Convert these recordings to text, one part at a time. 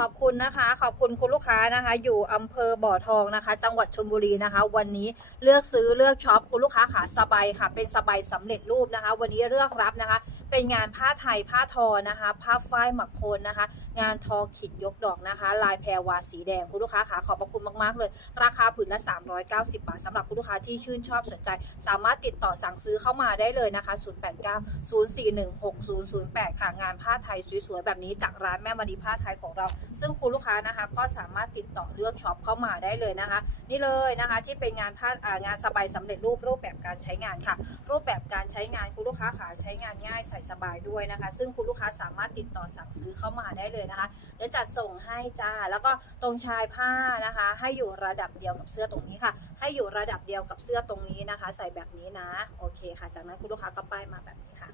ขอบคุณนะคะ ขอบคุณคุณลูกค้านะคะ อยู่อำเภอบ่อทองนะคะ จังหวัดชลบุรีนะคะ วันนี้เลือกซื้อเลือกช็อปคุณลูกค้าขาสบายค่ะ เป็นสบายสำเร็จรูปนะคะ วันนี้เลือกรับนะคะ เป็นงานผ้าไทยผ้าทอนะคะ ผ้าฝ้ายหมักโคนนะคะ งานทอขิดยกดอกนะคะ ลายแพรวาสีแดงคุณลูกค้าขาขอบพระคุณมากๆเลย ราคาผืนละ 390 บาทสำหรับคุณลูกค้าที่ชื่นชอบสนใจ สามารถติดต่อสั่งซื้อเข้ามาได้เลยนะคะ 089 041 6008 ค่ะงานผ้าไทยสวยๆแบบนี้จากร้านแม่มณีผ้าไทยของเราซึ่งคุณลูกค้านะคะก็สามารถติดต่อเลือกช็อปเข้ามาได้เลยนะคะ นี่เลยนะคะที่เป็นงานผ้างานสบายสำเร็จรูปรูปแบบการใช้งานค่ะ รูปแบบการใช้งานคุณลูกค้าขาใช้งานง่ายใส่สบายด้วยนะคะ ซึ่งคุณลูกค้าสามารถติดต่อสั่งซื้อเข้ามาได้เลยนะคะเดี๋ยวจัดส่งให้จ้าแล้วก็ตรงชายผ้านะคะ ให้อยู่ระดับเดียวกับเสื้อตรงนี้ค่ะ ให้อยู่ระดับเดียวกับเสื้อตรงนี้นะคะ ใส่แบบนี้นะโอเคค่ะ จากนั้นคุณลูกค้าก็ป้ายมาแบบนี้ค่ะ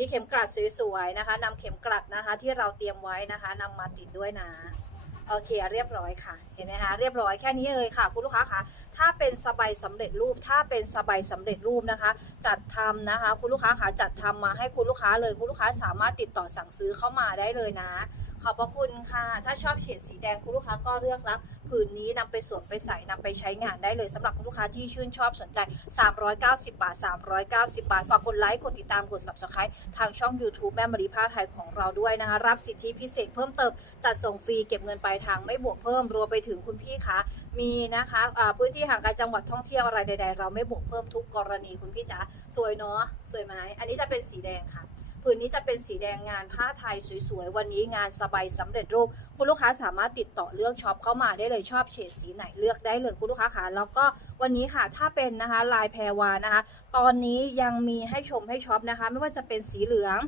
มีเข็มกลัดสวยๆนะคะนำเข็มกลัดนะคะที่เราเตรียมไว้นะคะนำมาติดด้วยนะโอเคเรียบร้อยค่ะ เห็นไหมคะเรียบร้อยแค่นี้เลยค่ะคุณลูกค้าคะถ้าเป็นสบายสำเร็จรูป ถ้าเป็นสบายสำเร็จรูปนะคะ จัดทำนะคะ คุณลูกค้าคะจัดทำมาให้คุณลูกค้าเลย คุณลูกค้าสามารถติดต่อสั่งซื้อเข้ามาได้เลยนะ ขอบพระคุณค่ะ ถ้าชอบเฉดสีแดงคุณลูกค้าก็เลือกรับ ผืนนี้นำไปสวมไปใส่นำไปใช้งานได้เลยสำหรับคุณลูกค้าที่ชื่นชอบสนใจ 390 บาท 390 บาท ฝากกดไลค์ กดติดตาม กด subscribe ทางช่อง YouTube แม่มารีผ้าไทยของเราด้วยนะคะ รับสิทธิพิเศษเพิ่มเติม จัดส่งฟรี เก็บเงินปลายทางไม่บวกเพิ่ม รวมไปถึงคุณพี่คะ มีนะคะอ่าพื้นที่ห่างไกลจังหวัดท่องเที่ยวอะไรใด ๆ เราไม่บวกเพิ่มทุกกรณีคุณพี่จ๋า สวยเนาะ สวยไหมอันนี้จะเป็นสีแดงค่ะ ผืนนี้จะเป็นสีแดงงานผ้าไทยสวยๆ วันนี้งานสบายสำเร็จรูป คุณลูกค้าสามารถติดต่อเลือกช็อปเข้ามาได้เลยชอบเฉดสีไหนเลือกได้เลยคุณลูกค้าค่ะแล้วก็วันนี้ค่ะถ้าเป็นนะคะลายแพรวานะคะ ตอนนี้ยังมีให้ชมให้ช็อปนะคะ ไม่ว่าจะเป็นสีเหลือง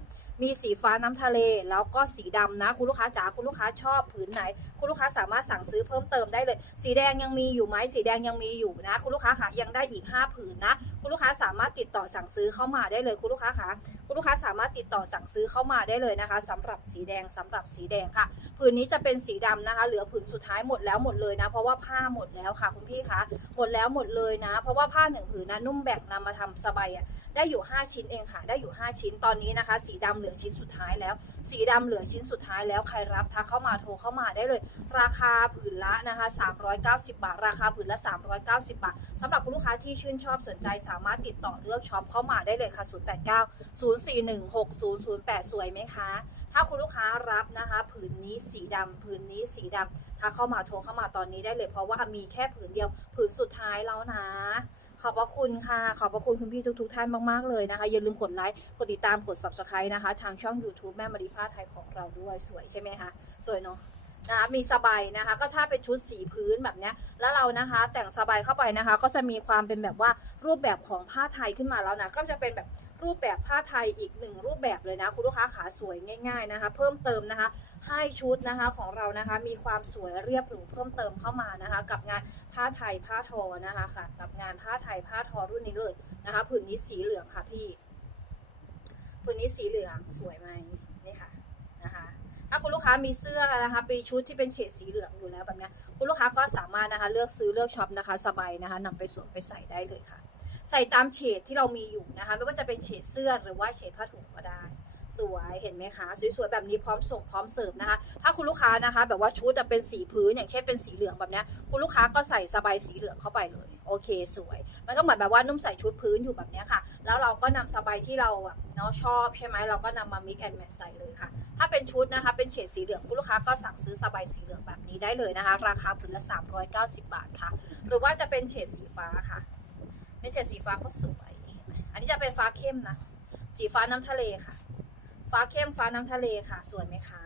มีสีฟ้าน้ำทะเล แล้วก็สีดำนะ คุณลูกค้าจ๋าคุณลูกค้าชอบผืนไหน คุณลูกค้าสามารถสั่งซื้อเพิ่มเติมได้เลย สีแดงยังมีอยู่ไหมสีแดงยังมีอยู่นะ คุณลูกค้าค่ะยังได้อีก 5 ผืนนะ คุณลูกค้าสามารถติดต่อสั่งซื้อเข้ามาได้เลยคุณลูกค้าค่ะคุณลูกค้าสามารถติดต่อสั่งซื้อเข้ามาได้เลยนะคะสำหรับสีแดงสำหรับสีแดงค่ะ ผืนนี้จะเป็นสีดำนะคะ เหลือผืนสุดท้ายหมดแล้วหมดเลยนะ เพราะว่าผ้าหมดแล้วค่ะ คุณพี่คะหมดแล้วหมดเลยนะ เพราะว่าผ้าหนึ่งผืนนะนุ่มแบกนำมาทำสบายอะ ได้อยู่ 5 ชิ้นเองค่ะ ได้อยู่ 5 ชิ้นตอนนี้นะคะ สีดำเหลือชิ้นสุดท้ายแล้ว สีดำเหลือชิ้นสุดท้ายแล้วใครรับทักเข้ามาโทรเข้ามาได้เลย ราคาผืนละนะคะ 390 บาท ราคาผืนละ 390 บาทสำหรับคุณลูกค้าที่ชื่นชอบสนใจสามารถติดต่อเลือกช็อปเข้ามาได้เลยค่ะ 089 041 6008 สวยไหมคะ ถ้าคุณลูกค้ารับนะคะ ผืนนี้สีดำผืนนี้สีดำถ้าเข้ามาโทรเข้ามาตอนนี้ได้เลย เพราะว่ามีแค่ผืนเดียว ผืนสุดท้ายแล้วนะ ขอบพระคุณค่ะ ขอบพระคุณคุณพี่ทุก ๆ ท่านมากๆเลยนะคะ อย่าลืมกดไลค์ กดติดตาม กด subscribe นะคะ ทางช่อง YouTube แม่มาริผ้าไทยของเราด้วย สวยใช่ไหมคะ สวยเนาะนะคะมีสบายนะคะ ก็ถ้าเป็นชุดสีพื้นแบบนี้แล้วเรานะคะ แต่งสบายเข้าไปนะคะ ก็จะมีความเป็นแบบว่ารูปแบบของผ้าไทยขึ้นมาแล้วนะ ก็จะเป็นแบบ รูปแบบผ้าไทยอีกหนึ่งรูปแบบเลยนะ คุณลูกค้าขาสวยง่ายๆนะคะ เพิ่มเติมนะคะให้ชุดนะคะของเรานะคะมีความสวยเรียบหรูเพิ่มเติมเข้ามานะคะ กับงานผ้าไทยผ้าทอนะคะค่ะ กับงานผ้าไทยผ้าทอรุ่นนี้เลยนะคะผืนนี้สีเหลืองค่ะพี่ผืนนี้สีเหลืองสวยไหมนี่ค่ะนะคะถ้าคุณลูกค้ามีเสื้อนะคะปีชุดที่เป็นเฉดสีเหลืองอยู่แล้วแบบนี้คุณลูกค้าก็สามารถนะคะเลือกซื้อเลือกช็อปนะคะ สบายนะคะนำไปสวมไปใส่ได้เลยค่ะ ใส่ตามเฉดที่เรามีอยู่นะคะ ไม่ว่าจะเป็นเฉดเสื้อหรือว่าเฉดผ้าถุงก็ได้ สวยเห็นไหมคะสวยๆแบบนี้พร้อมส่งพร้อมเสิร์ฟนะคะ ถ้าคุณลูกค้านะคะ แบบว่าชุดเป็นสีพื้นอย่างเช่นเป็นสีเหลืองแบบนี้คุณลูกค้าก็ใส่สบายสีเหลืองเข้าไปเลยโอเคสวย มันก็เหมือนแบบว่านุ่มใส่ชุดพื้นอยู่แบบนี้ค่ะ แล้วเราก็นำสบายที่เราเนาะชอบใช่ไหมเราก็นำมา mix and match ใส่เลยค่ะ ถ้าเป็นชุดนะคะ เป็นเฉดสีเหลืองคุณลูกค้าก็สั่งซื้อสบายสีเหลืองแบบนี้ได้เลยนะคะ ราคาผืนละ 390 บาทค่ะ หรือว่าจะเป็นเฉดสีฟ้าค่ะ เป็นเฉดสีฟ้าก็สวย อันนี้จะเป็นฟ้าเข้มนะ สีฟ้าน้ำทะเลค่ะ ฟ้าเข้มฟ้าน้ำทะเลค่ะ สวยไหมคะ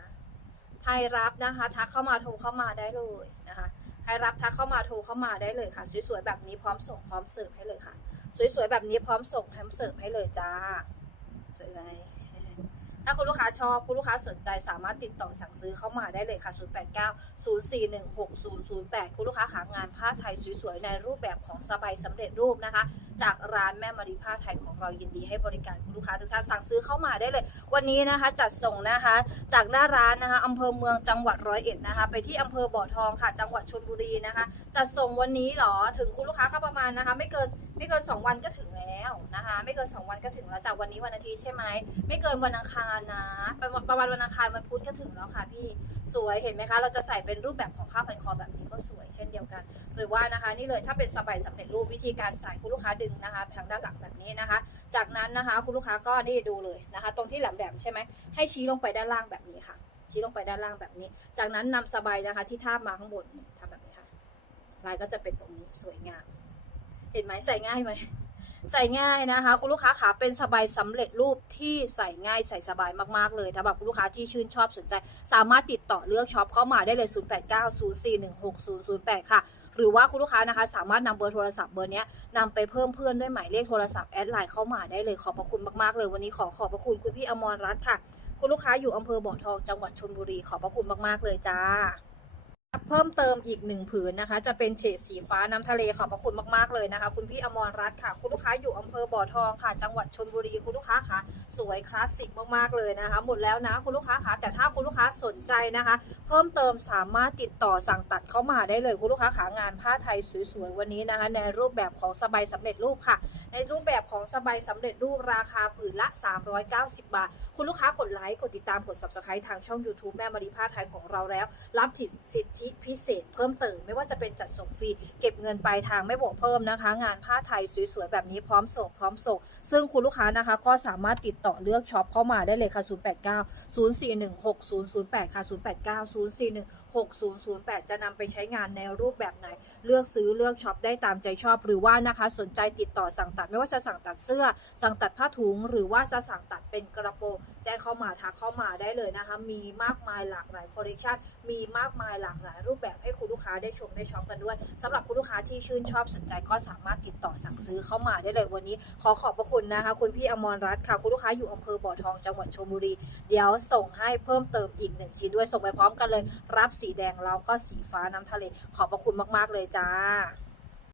ไทยรับนะคะ ทักเข้ามาโทรเข้ามาได้เลยนะคะ ไทยรับทักเข้ามาโทรเข้ามาได้เลยค่ะ สวยๆแบบนี้พร้อมส่งพร้อมเสิร์ฟให้เลยค่ะ สวยๆแบบนี้พร้อมส่งพร้อมเสิร์ฟให้เลยจ้า สวยไหม ถ้าคุณลูกค้าชอบคุณลูกค้าสนใจสามารถติดต่อสั่งซื้อเข้ามาได้เลยค่ะ 089 041 6008 คุณลูกค้าขางานผ้าไทยสวยๆ ในรูปแบบของสบายสำเร็จรูปนะคะ จากร้านแม่มารีผ้าไทยของเรายินดีให้บริการคุณลูกค้าทุกท่านสั่งซื้อเข้ามาได้เลย วันนี้นะคะจัดส่งนะคะ จากหน้าร้านนะคะอำเภอเมืองจังหวัดร้อยเอ็ดนะคะ ไปที่อำเภอบ่อทองค่ะ จังหวัดชลบุรีนะคะจัดส่งวันนี้เหรอถึงคุณลูกค้าก็ประมาณนะคะ ไม่เกินไม่เกิน 2 วันก็ถึง แล้วนะคะ ไม่เกิน 2 วันก็ถึงแล้วจากวันนี้วันอาทิตย์ใช่ไหมไม่เกินวันอังคารนะประมาณประมาณวันอังคารวันพุธก็ถึงแล้วค่ะพี่สวยเห็นไหมคะ เราจะใส่เป็นรูปแบบของผ้าพันคอแบบนี้ก็สวยเช่นเดียวกัน หรือว่านะคะนี่เลยถ้าเป็นสบายสำเร็จรูปวิธีการใส่คุณลูกค้าดึงนะคะทางด้านหลังแบบนี้นะคะ จากนั้นนะคะคุณลูกค้าก็นี่ดูเลยนะคะ ตรงที่แหลมๆใช่ไหมให้ชี้ลงไปด้านล่างแบบนี้ค่ะ ชี้ลงไปด้านล่างแบบนี้ จากนั้นนำสบายนะคะที่ทาบมาข้างบนทำแบบนี้ค่ะลายก็จะเป็นตรงนี้สวยงามเห็นไหมใส่ง่ายไหม ใส่ง่ายนะคะ คุณลูกค้าขาเป็นสบายสำเร็จรูปที่ใส่ง่ายใส่สบายมากๆเลยสำหรับคุณลูกค้าที่ชื่นชอบสนใจ สามารถติดต่อเลือกช็อปเข้ามาได้เลย 0890416008 ค่ะ หรือว่าคุณลูกค้านะคะ สามารถนำเบอร์โทรศัพท์เบอร์นี้ยนำไปเพิ่มเพื่อนด้วยหมายเลขโทรศัพท์แอดไลน์เข้ามาได้เลยขอบพระคุณมากๆเลยวันนี้ขอขอบพระคุณคุณพี่อมรรัตน์ค่ะ คุณลูกค้าอยู่อำเภอบ่อทองจังหวัดชลบุรีขอบพระคุณมากๆเลยจ้า เพิ่มเติมอีกหนึ่งผืนนะคะ จะเป็นเฉดสีฟ้าน้ำทะเลขอบพระคุณมากๆเลยนะคะ คุณพี่อมรรัตน์ค่ะ คุณลูกค้าอยู่อำเภอบ่อทองค่ะ จังหวัดชนบุรีคุณลูกค้าค่ะ สวยคลาสสิกมากๆเลยนะคะ หมดแล้วนะคุณลูกค้าค่ะแต่ถ้าคุณลูกค้าสนใจนะคะ เพิ่มเติมสามารถติดต่อสั่งตัดเข้ามาได้เลยคุณลูกค้าขางานผ้าไทยสวยๆวันนี้นะคะ ในรูปแบบของสบายสำเร็จรูปค่ะ ในรูปแบบของสบายสำเร็จรูปราคาผืนละ 390 บาท คุณลูกค้ากดไลค์กดติดตามกด subscribe ทางช่อง YouTube แม่มารีผ้าไทยของเราแล้ว รับสิทธิพิเศษ เพิ่มเติมไม่ว่าจะเป็นจัดส่งฟรีเก็บเงินปลายทางไม่บวกเพิ่มนะคะ งานผ้าไทยสวยๆแบบนี้พร้อมส่งพร้อมส่ง ซึ่งคุณลูกค้านะคะ ก็สามารถติดต่อเลือกช็อปเข้ามาได้เลยค่ะ089 041 6008ค่ะ089 041 6008 จะนำไปใช้งานในรูปแบบไหน เลือกซื้อเลือกช็อปได้ตามใจชอบ หรือว่านะคะสนใจติดต่อสั่งตัดไม่ว่าจะสั่งตัดเสื้อ สั่งตัดผ้าถุง หรือว่าจะสั่งตัดเป็นกระโปรงแจ้งเข้ามาทักเข้ามาได้เลยนะคะ มีมากมายหลากหลายคอลเลคชันมีมากมายหลากหลายรูปแบบให้คุณลูกค้าได้ชมได้ช็อปกันด้วยสำหรับคุณลูกค้าที่ชื่นชอบสนใจก็สามารถติดต่อสั่งซื้อเข้ามาได้เลยวันนี้ ขอขอบพระคุณนะคะ คุณพี่อมรรัตน์ค่ะ คุณลูกค้าอยู่อำเภอบ่อทองจังหวัดชลบุรี เดี๋ยวส่งให้เพิ่มเติมอีกหนึ่งชิ้นด้วยส่งไปพร้อมกันเลย รับสีแดงแล้วก็สีฟ้าน้ำทะเล ขอบพระคุณมาก ๆ เลยจ้า